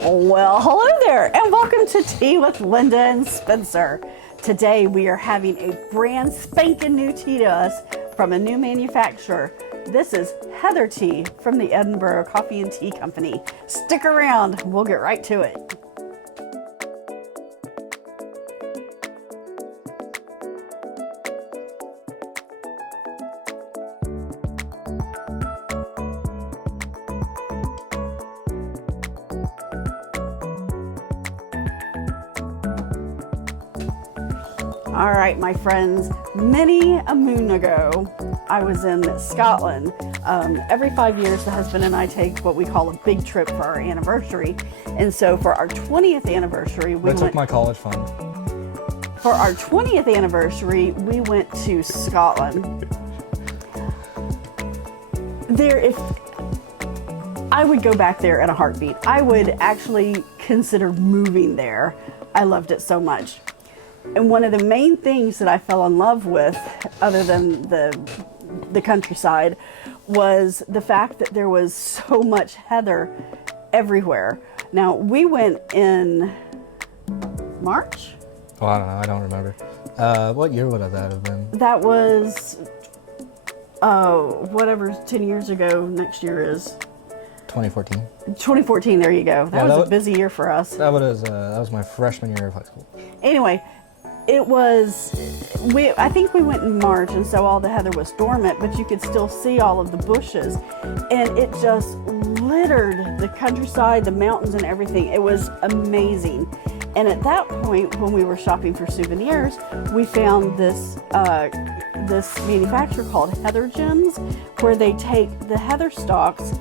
Well, hello there, and welcome to Tea with Linda and Spencer. Today we are having a brand spanking new tea to us from a new manufacturer. This is Heather Tea from the Edinburgh Coffee and Tea Company. Stick around, we'll get right to it. All right, my friends, many a moon ago, I was in Scotland. Every 5 years, the husband and I take what we call a big trip for our anniversary. And so for our 20th anniversary, I took my college fund. For our 20th anniversary, we went to Scotland. If I would go back there in a heartbeat, I would actually consider moving there. I loved it so much. And one of the main things that I fell in love with, other than the countryside, was the fact that there was so much heather everywhere. Now, we went in March? Oh, I don't know. I don't remember. What year would that have been? That was, whatever 10 years ago next year is. 2014. 2014, there you go. That was a busy year for us. That was my freshman year of high school. Anyway, I think we went in March, and so all the heather was dormant, but you could still see all of the bushes, and it just littered the countryside, the mountains, and everything. It was amazing. And at that point, when we were shopping for souvenirs, we found this manufacturer called Heather Gems, where they take the heather stalks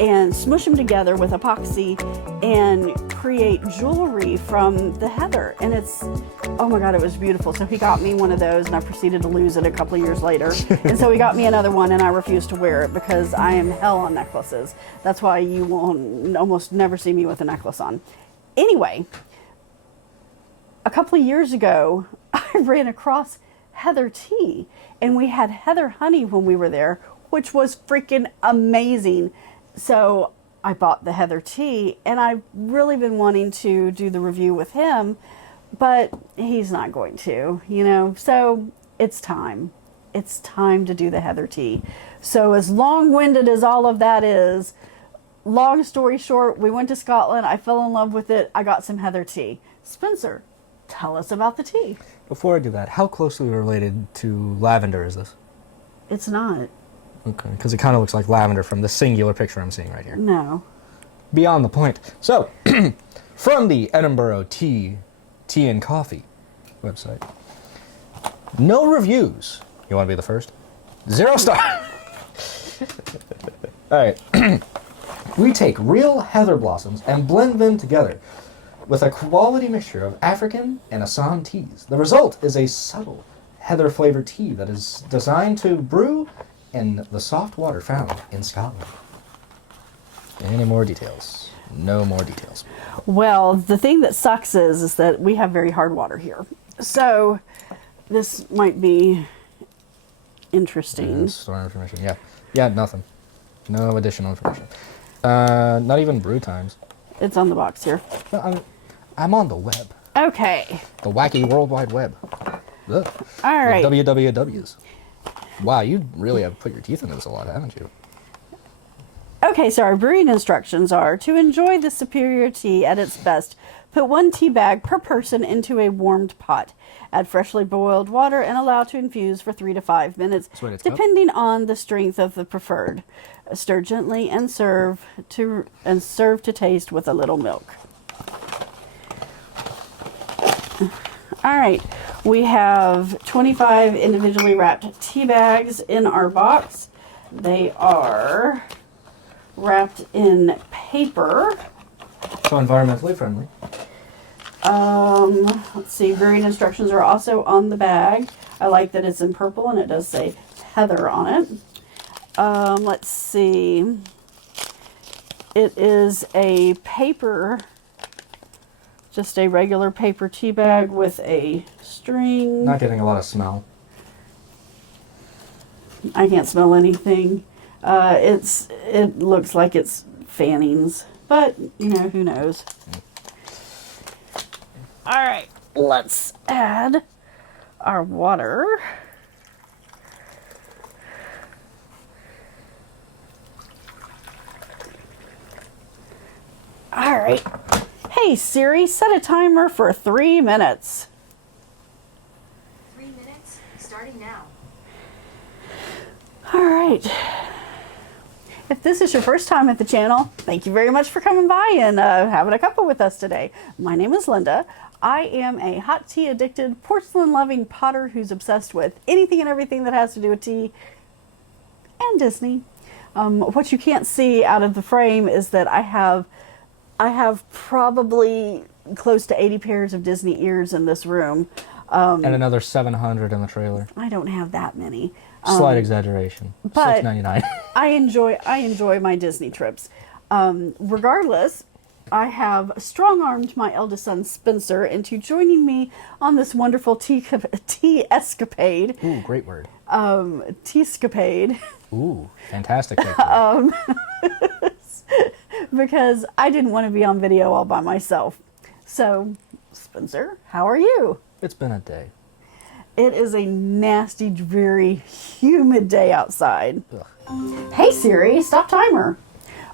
and smush them together with epoxy and create jewelry from the heather. And oh my God, it was beautiful. So he got me one of those, and I proceeded to lose it a couple of years later. And so he got me another one, and I refused to wear it because I am hell on necklaces. That's why you will almost never see me with a necklace on. Anyway, a couple of years ago, I ran across heather tea, and we had heather honey when we were there, which was freaking amazing. So I bought the heather tea, and I've really been wanting to do the review with him, but he's not going to, so it's time. It's time to do the heather tea. So as long-winded as all of that is, long story short, we went to Scotland. I fell in love with it. I got some heather tea. Spencer, tell us about the tea. Before I do that, how closely related to lavender is this? It's not. Okay, because it kind of looks like lavender from the singular picture I'm seeing right here. No. Beyond the point. So, from the Edinburgh Tea and Coffee website. No reviews. You want to be the first? 0 star. All right. We take real heather blossoms and blend them together with a quality mixture of African and Assam teas. The result is a subtle heather-flavored tea that is designed to brew in the soft water found in Scotland. Any more details? No more details. Well, the thing that sucks is that we have very hard water here. So this might be interesting. Store information. Yeah, nothing. No additional information. Not even brew times. It's on the box here. I'm on the web. Okay. The wacky World Wide Web. Ugh. All right. The WWWs. Wow, you really have put your teeth into this a lot, haven't you? Okay, so our brewing instructions are: to enjoy the superior tea at its best, put 1 tea bag per person into a warmed pot. Add freshly boiled water and allow to infuse for 3 to 5 minutes, depending on the strength of the preferred. Stir gently and serve to taste with a little milk. All right, we have 25 individually wrapped tea bags in our box. They are wrapped in paper. So environmentally friendly. Let's see, brewing instructions are also on the bag. I like that it's in purple and it does say heather on it. Let's see. It is a paper, just a regular paper tea bag with a string. Not getting a lot of smell. I can't smell anything. It looks like it's fannings, but But, you know, who knows? All right, let's add our water. All right. Hey, Siri, set a timer for 3 minutes. 3 minutes, starting now. All right. If this is your first time at the channel, thank you very much for coming by and having a cuppa with us today. My name is Linda. I am a hot tea addicted, porcelain loving potter who's obsessed with anything and everything that has to do with tea and Disney. What you can't see out of the frame is that I have probably close to 80 pairs of Disney ears in this room. And another 700 in the trailer. I don't have that many. Slight exaggeration. But $6.99. I enjoy my Disney trips. Regardless, I have strong-armed my eldest son Spencer into joining me on this wonderful tea escapade. Ooh, great word. Tea-scapade. Ooh, fantastic. Because I didn't want to be on video all by myself. So, Spencer, how are you? It's been a day. It is a nasty, dreary, humid day outside. Ugh. Hey Siri, stop timer.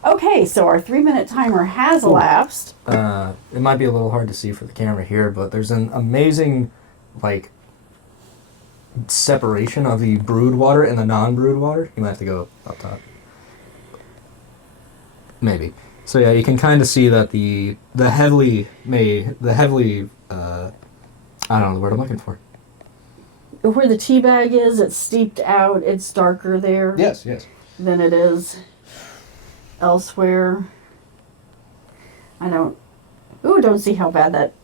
Okay, so our 3-minute timer has elapsed. It might be a little hard to see for the camera here, but there's an amazing, like, separation of the brewed water and the non-brewed water. You might have to go up top. Maybe. So yeah, you can kind of see that the heavily, I don't know the word I'm looking for. Where the tea bag is, it's steeped out. It's darker there Yes. than it is elsewhere. I don't see how bad that...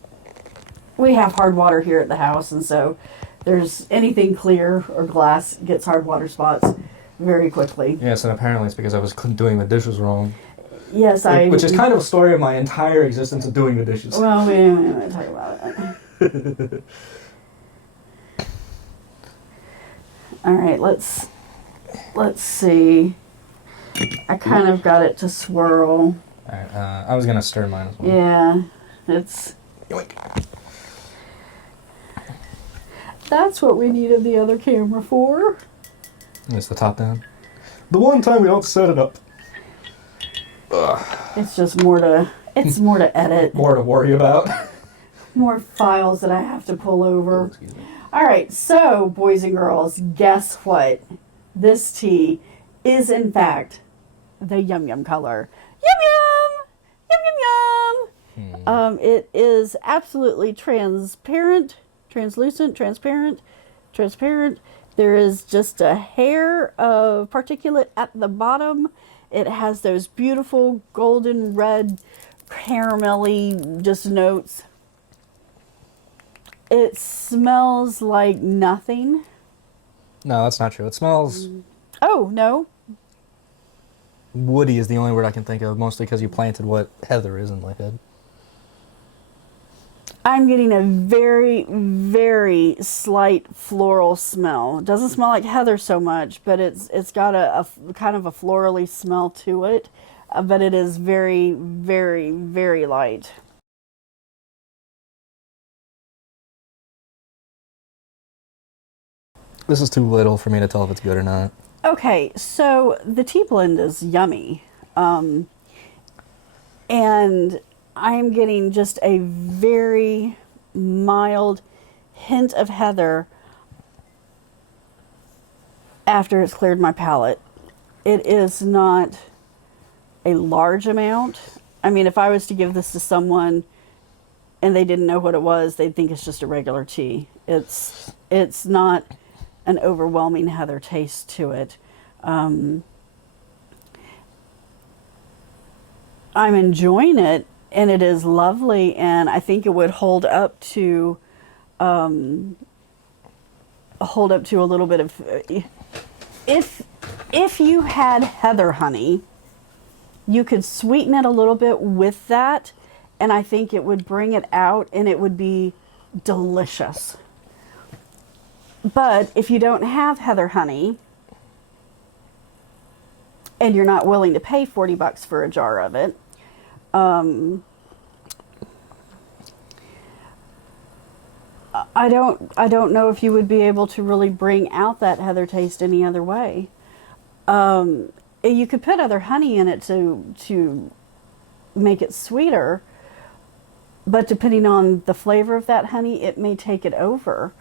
We have hard water here at the house, and so there's anything clear or glass gets hard water spots very quickly. Yes, and apparently it's because I was doing the dishes wrong. Yes, Which is kind of a story of my entire existence of doing the dishes. Well, we don't want to talk about it. All right, let's see. I kind of got it to swirl. All right, I was gonna stir mine as well. Yeah, it's... Yoink. That's what we needed the other camera for. It's the top down. The one time we don't set it up. Ugh. It's just more to edit. More to worry about. More files that I have to pull over. Oh, excuse me. All right, so boys and girls, guess what? This tea is in fact the yum yum color. Yum yum, yum yum yum. It is absolutely transparent, translucent, transparent. There is just a hair of particulate at the bottom. It has those beautiful golden red caramelly just notes. It smells like nothing. No, that's not true. It smells... Oh, no. Woody is the only word I can think of, mostly because you planted what heather is in my head. I'm getting a very, very slight floral smell. It doesn't smell like heather so much, but it's got a kind of a florally smell to it. But it is very, very, very light. This is too little for me to tell if it's good or not. Okay, so the tea blend is yummy. And I'm getting just a very mild hint of heather after it's cleared my palate. It is not a large amount. I mean, if I was to give this to someone and they didn't know what it was, they'd think it's just a regular tea. It's not an overwhelming heather taste to it. I'm enjoying it, and it is lovely, and I think it would hold up to a little bit of... If you had heather honey, you could sweeten it a little bit with that, and I think it would bring it out, and it would be delicious. But if you don't have heather honey, and you're not willing to pay $40 for a jar of it, I don't know if you would be able to really bring out that heather taste any other way. You could put other honey in it to make it sweeter, but depending on the flavor of that honey, it may take it over.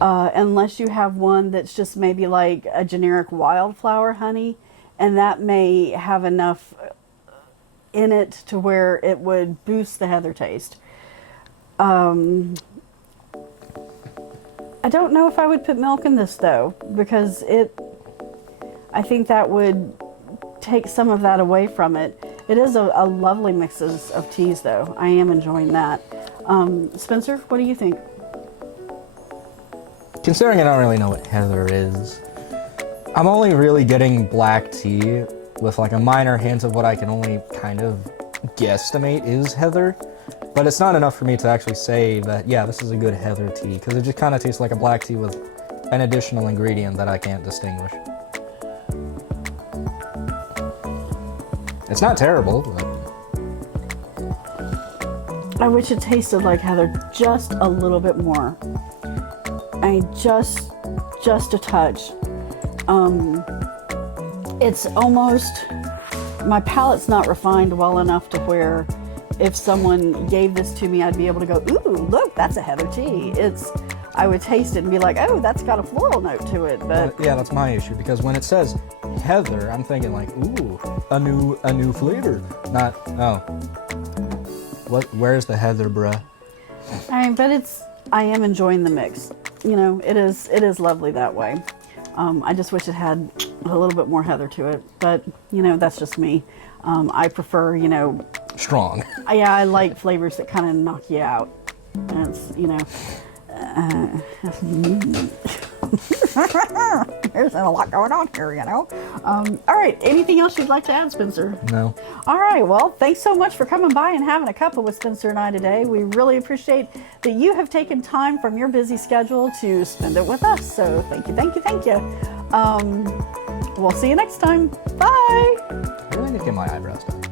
Unless you have one that's just maybe like a generic wildflower honey, and that may have enough in it to where it would boost the heather taste. I don't know if I would put milk in this though, because I think that would take some of that away from it. It is a lovely mix of teas though. I am enjoying that. Spencer, what do you think? Considering I don't really know what heather is, I'm only really getting black tea with like a minor hint of what I can only kind of guesstimate is heather. But it's not enough for me to actually say that, yeah, this is a good heather tea, because it just kind of tastes like a black tea with an additional ingredient that I can't distinguish. It's not terrible, but... I wish it tasted like heather just a little bit more. I mean, just a touch. It's almost, my palate's not refined well enough to where if someone gave this to me, I'd be able to go, ooh, look, that's a heather tea. I would taste it and be like, oh, that's got a floral note to it. But yeah, that's my issue, because when it says heather, I'm thinking like, ooh, a new flavor. Not, oh, where's the heather, bruh? I mean, but I am enjoying the mix. You know, it is lovely that way. I just wish it had a little bit more heather to it, but you know, that's just me. I prefer, you know, strong. Yeah, I like flavors that kind of knock you out. That's, you know, there's a lot going on here, you know. All right, anything else you'd like to add, Spencer? No. All right, well, thanks so much for coming by and having a cuppa with Spencer and I today. We really appreciate that you have taken time from your busy schedule to spend it with us. So thank you, thank you, thank you. We'll see you next time. Bye. I really need to get my eyebrows done.